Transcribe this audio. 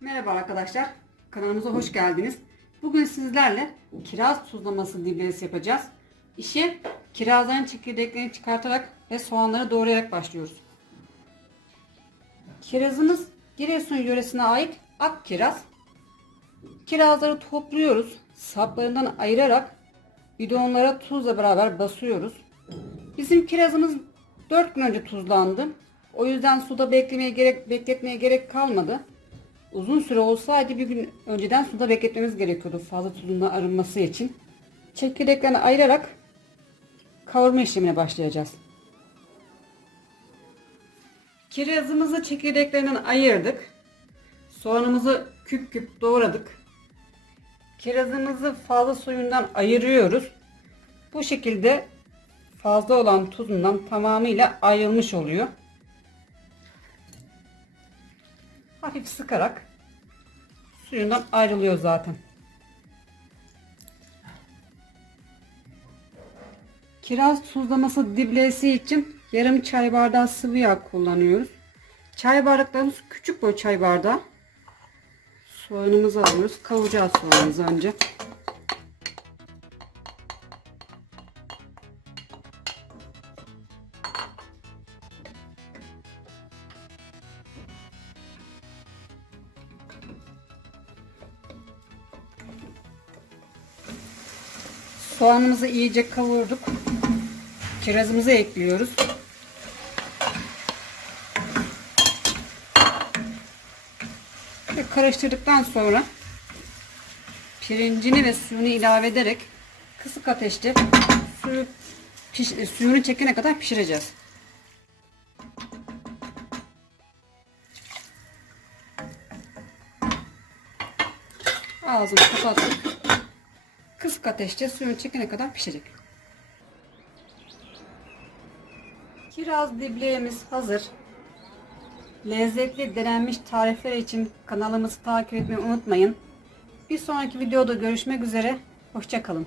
Merhaba arkadaşlar. Kanalımıza hoş geldiniz. Bugün sizlerle kiraz tuzlaması diblesi yapacağız. İşe kirazların çekirdeklerini çıkartarak ve soğanları doğrayarak başlıyoruz. Kirazımız Giresun yöresine ait ak kiraz. Kirazları topluyoruz. Saplarından ayırarak bidonlara tuzla beraber basıyoruz. Bizim kirazımız 4 gün önce tuzlandı. O yüzden suda beklemeye gerek bekletmeye gerek kalmadı. Uzun süre olsaydı bir gün önceden suda bekletmemiz gerekiyordu fazla tuzundan arınması için. Çekirdeklerini ayırarak kavurma işlemine başlayacağız. Kirazımızı çekirdeklerinden ayırdık. Soğanımızı küp küp doğradık. Kirazımızı fazla suyundan ayırıyoruz. Bu şekilde fazla olan tuzundan tamamıyla ayrılmış oluyor. Hafif sıkarak suyundan ayrılıyor zaten. Kiraz tuzlaması diblesi için yarım çay bardağı sıvı yağ kullanıyoruz. Çay bardaklarımız küçük boy çay bardağı. Soğanımızı alıyoruz. Kavuracağız soğanımızı önce. Soğanımızı iyice kavurduk. Kirazımızı ekliyoruz. Ve karıştırdıktan sonra pirincini ve suyunu ilave ederek kısık ateşte suyu piş, suyunu çekene kadar pişireceğiz. Ağzını kapattık. Kısık ateşte suyunu çekene kadar pişecek. Kiraz dibleğimiz hazır. Lezzetli denenmiş tarifler için kanalımızı takip etmeyi unutmayın. Bir sonraki videoda görüşmek üzere. Hoşçakalın.